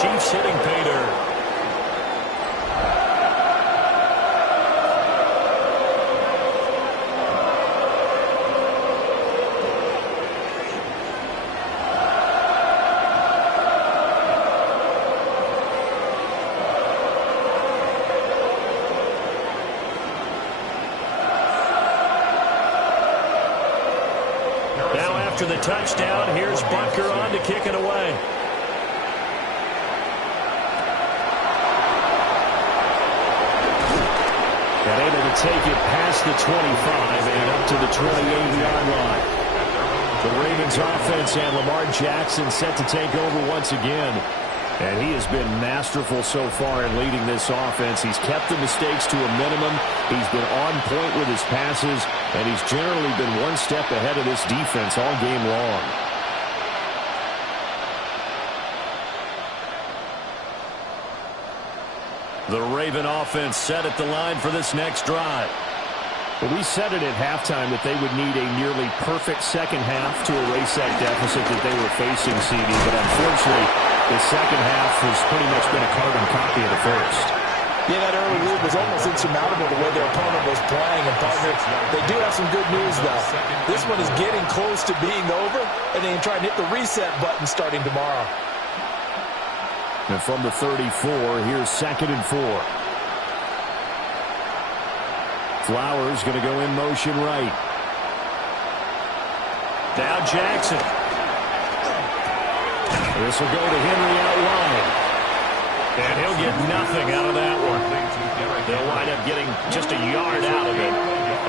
Chiefs hitting pay dirt. After the touchdown, here's Butker on to kick it away. And able to take it past the 25 and up to the 28-yard line. The Ravens offense and Lamar Jackson set to take over once again. And he has been masterful so far in leading this offense. He's kept the mistakes to a minimum. He's been on point with his passes, and he's generally been one step ahead of this defense all game long. The Raven offense set at the line for this next drive. Well, we said it at halftime that they would need a nearly perfect second half to erase that deficit that they were facing, CD. But unfortunately, the second half has pretty much been a carbon copy of the first. Yeah, that early lead was almost insurmountable the way their opponent was playing. And, partner, they do have some good news, though. This one is getting close to being over, and they can try and hit the reset button starting tomorrow. And from the 34, here's 2nd and 4. Flowers going to go in motion right. Now Jackson. This will go to Henry out wide. And he'll get nothing out of that one. They'll wind up getting just a yard out of it.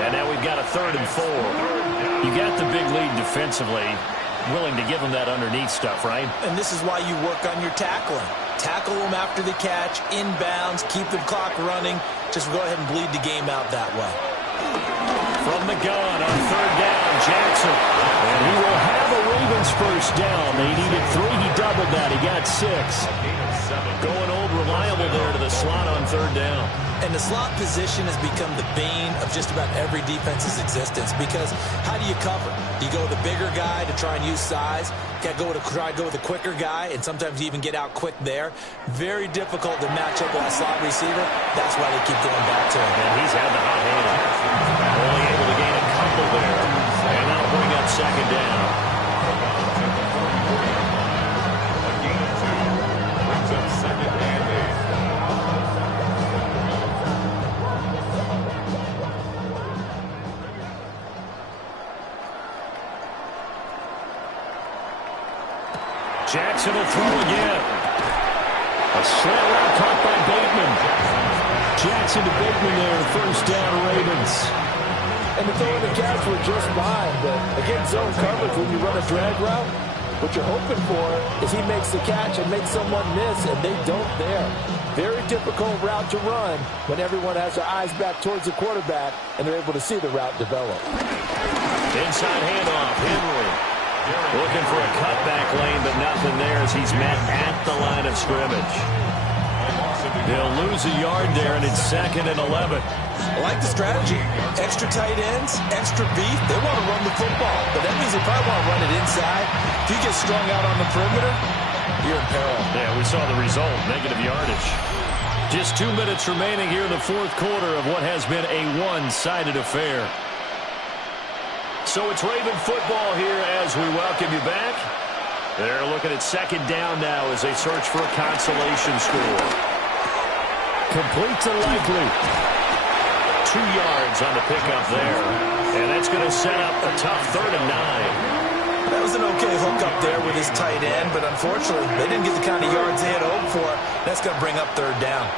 And now we've got a 3rd and 4. You got the big lead defensively. Willing to give them that underneath stuff, right? And this is why you work on your tackling. Tackle them after the catch, inbounds, keep the clock running. Just go ahead and bleed the game out that way. From the gun on 3rd down, Jackson. And he will have a Ravens first down. They needed 3. He doubled that. He got 6. Going old reliable there to the slot on 3rd down. And the slot position has become the bane of just about every defense's existence, because how do you cover? Do you go with the bigger guy to try and use size? Got to try to go with the quicker guy, and sometimes you even get out quick there. Very difficult to match up with that slot receiver. That's why they keep going back to him. And he's had the hot hand. Only able to gain a couple there. And that'll bring up 2nd down. Jackson will throw again. A slant route caught by Bateman. Jackson to Bateman there, 1st down Ravens. And the throw and the catch were just fine, but again, zone coverage when you run a drag route, what you're hoping for is he makes the catch and makes someone miss, and they don't there. Very difficult route to run when everyone has their eyes back towards the quarterback and they're able to see the route develop. Inside handoff, Henry. Looking for a cutback lane, but nothing there as he's met at the line of scrimmage. He'll lose a yard there, and it's 2nd and 11. I like the strategy. Extra tight ends, extra beef. They want to run the football, but that means they probably want to run it inside. If you get strung out on the perimeter, you're in peril. Yeah, we saw the result, negative yardage. Just 2 minutes remaining here in the 4th quarter of what has been a one-sided affair. So it's Raven football here as we welcome you back. They're looking at 2nd down now as they search for a consolation score. Complete to Likely. 2 yards on the pickup there. And that's going to set up a tough 3rd and 9. That was an okay hook up there with his tight end, but unfortunately, they didn't get the kind of yards they had hoped for. That's going to bring up 3rd down.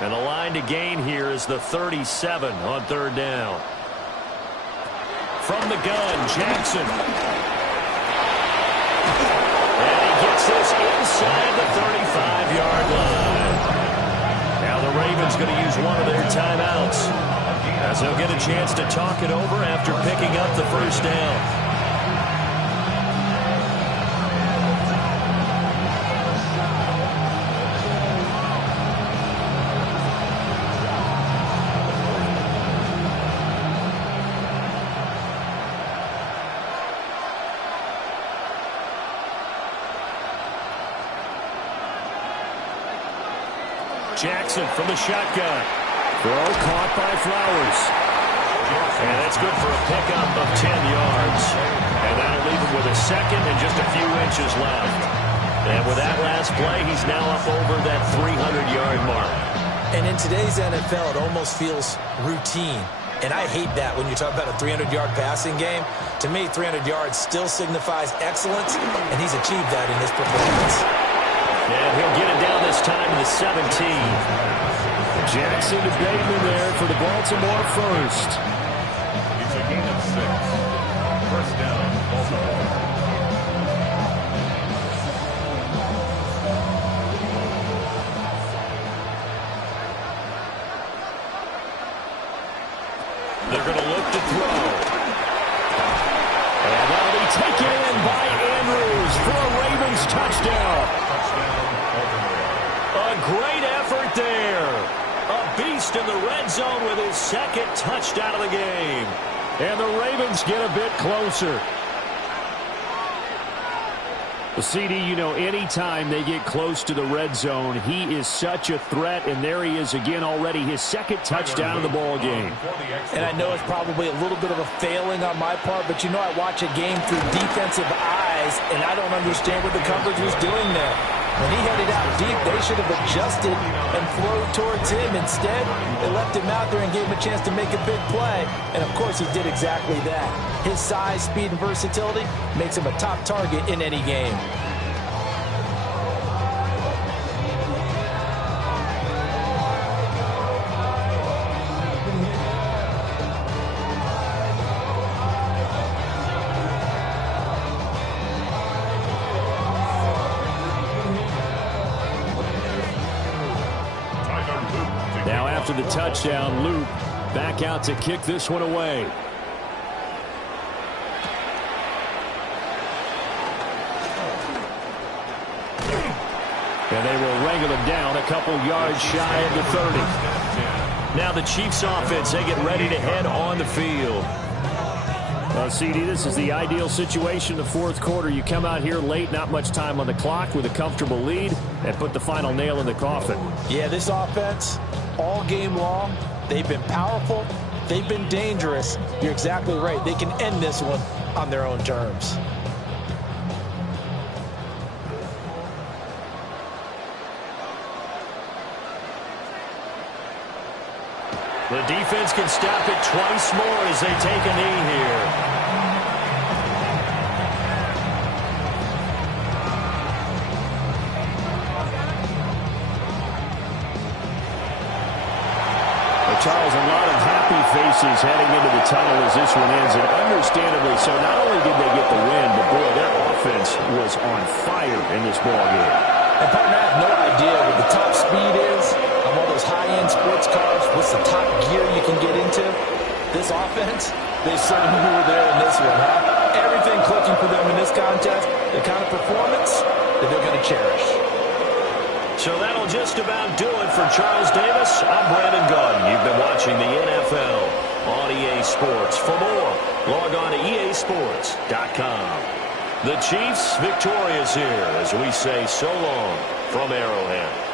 And the line to gain here is the 37 on 3rd down. From the gun, Jackson. And he gets this inside the 35-yard line. Now the Ravens going to use one of their timeouts, as they'll get a chance to talk it over after picking up the 1st down. Jackson from the shotgun. Throw caught by Flowers. And that's good for a pickup of 10 yards. And that'll leave him with a second and just a few inches left. And with that last play, he's now up over that 300-yard mark. And in today's NFL, it almost feels routine. And I hate that when you talk about a 300-yard passing game. To me, 300 yards still signifies excellence, and he's achieved that in this performance. And he'll get it down this time to the 17. Jackson to Bateman there for the Baltimore first. It's a gain of 6. First down, Baltimore. They're going to look to throw. And that'll be taken in by Andrews for a Ravens touchdown. A great effort there. A beast in the red zone with his second touchdown of the game. And the Ravens get a bit closer. Well, CD, you know, anytime they get close to the red zone, he is such a threat, and there he is again already, his second touchdown of the ball game. And I know it's probably a little bit of a failing on my part, but you know I watch a game through defensive eyes, and I don't understand what the coverage was doing there. When he headed out deep, they should have adjusted and flowed towards him. Instead, they left him out there and gave him a chance to make a big play. And, of course, he did exactly that. His size, speed, and versatility makes him a top target in any game. Now after the touchdown, Luke back out to kick this one away. And they will wrangle him down a couple yards shy of the 30. Now the Chiefs offense, they get ready to head on the field. Well, CD, this is the ideal situation in the fourth quarter. You come out here late, not much time on the clock with a comfortable lead, and put the final nail in the coffin. Yeah, this offense, all game long, they've been powerful, they've been dangerous. You're exactly right. They can end this one on their own terms. The defense can stop it twice more as they take a knee here. Well, Charles, a lot of happy faces heading into the tunnel as this one ends, and understandably so. Not only did they get the win, but boy, their offense was on fire in this ballgame. And partner, I have no idea what the top speed is on one of those high-end sports cars. What's the top gear you can get into? This offense, they certainly were there in this one, huh? Everything clicking for them in this contest, the kind of performance that they're going to cherish. So that'll just about do it for Charles Davis. I'm Brandon Gaudin. You've been watching the NFL on EA Sports. For more, log on to easports.com. The Chiefs victorious here as we say so long from Arrowhead.